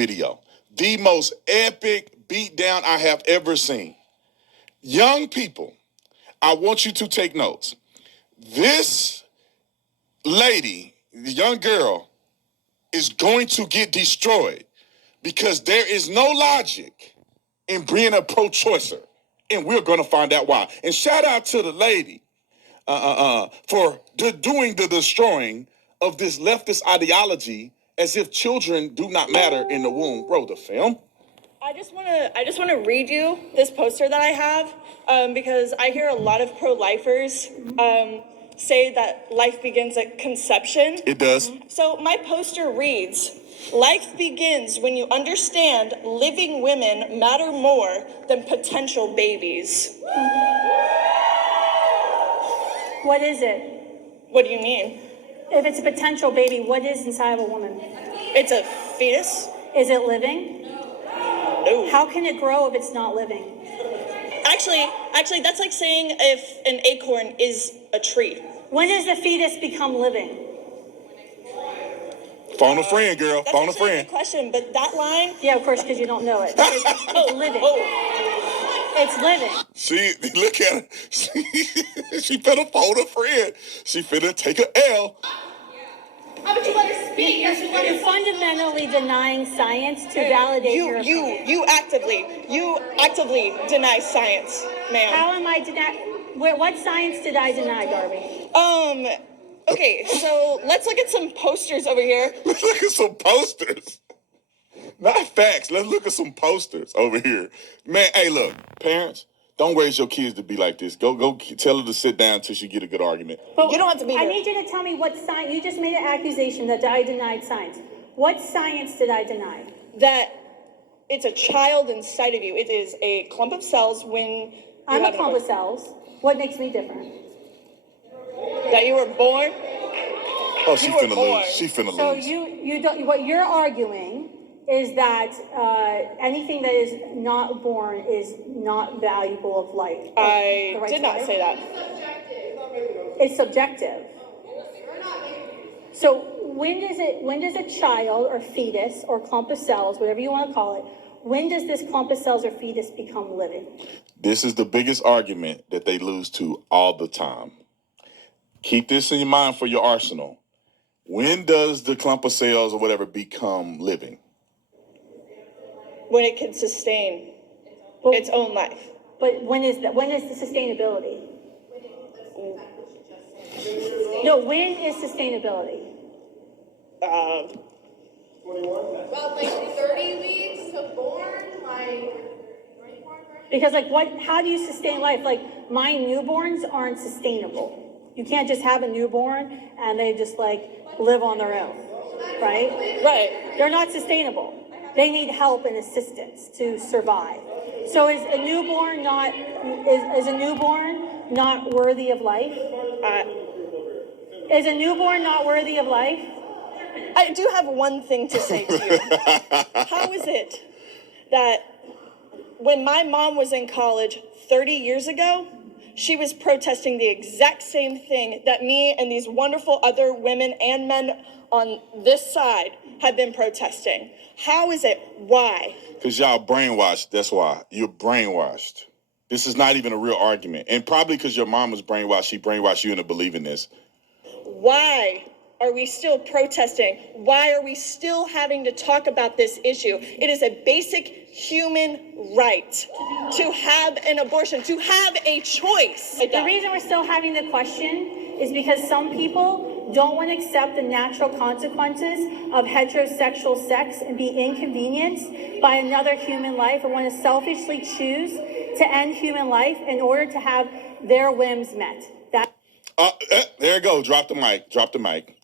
video. The most epic beatdown I have ever seen. Young people, I want you to take notes. This lady, the young girl, is going to get destroyed because there is no logic in being a pro-choicer. And we're going to find out why. And shout out to the lady for doing the destroying of this leftist ideology as if children do not matter in the womb. Bro, the film. I just want to read you this poster that I have because I hear a lot of pro-lifers say that life begins at conception. It does. So my poster reads, "Life begins when you understand living women matter more than potential babies." What is it? What do you mean? If it's a potential baby, what is inside of a woman? It's a fetus? Is it living? No. How can it grow if it's not living? Actually, that's like saying if an acorn is a tree. When does the fetus become living? Phone a friend, girl. That's Phone a actually friend. good question, but that line... Yeah, of course, because you don't know it. It's living. It's living. She, look at her. She finna phone a friend. She finna take a L. How would you let her speak? You're fundamentally denying science to validate your opinion. You actively deny science, ma'am. How am I denying? What science did I deny, Darby? Okay, so let's look at some posters over here. Let's look at some posters. Not facts. Let's look at some posters over here. Man, hey, look, parents, don't raise your kids to be like this. Go tell her to sit down till she get a good argument. But You don't have to be I here. need you to tell me what science. You just made an accusation that I denied science. What science did I deny? That it's a child inside of you. It is a clump of cells when I'm a clump of cells. What makes me different? that you were born. Oh, she You were finna born. lose. She finna So lose. you don't. What you're arguing is that anything that is not born is not valuable of life. I did not say that. It's subjective. So when does a child or fetus or clump of cells, whatever you want to call it, when does this clump of cells or fetus become living? This is the biggest argument that they lose to all the time. Keep this in your mind for your arsenal. When does the clump of cells or whatever become living? When it can sustain But, its own life. but when is the sustainability? No, when is sustainability? About like 30 weeks to born, like... Because how do you sustain life? Like my newborns aren't sustainable. You can't just have a newborn and they just live on their own, right? Right. They're not sustainable. They need help and assistance to survive. So is a newborn not worthy of life? Is a newborn not worthy of life? I do have one thing to say to you. How is it that when my mom was in college 30 years ago, she was protesting the exact same thing that me and these wonderful other women and men on this side have been protesting? How is it? Why? Because y'all brainwashed. That's why. You're brainwashed. This is not even a real argument. And probably because your mom was brainwashed, she brainwashed you into believing this. Why are we still protesting? Why are we still having to talk about this issue? It is a basic human right to have an abortion, to have a choice. The reason we're still having the question is because some people don't want to accept the natural consequences of heterosexual sex and be inconvenienced by another human life and want to selfishly choose to end human life in order to have their whims met. There you go. Drop the mic. Drop the mic.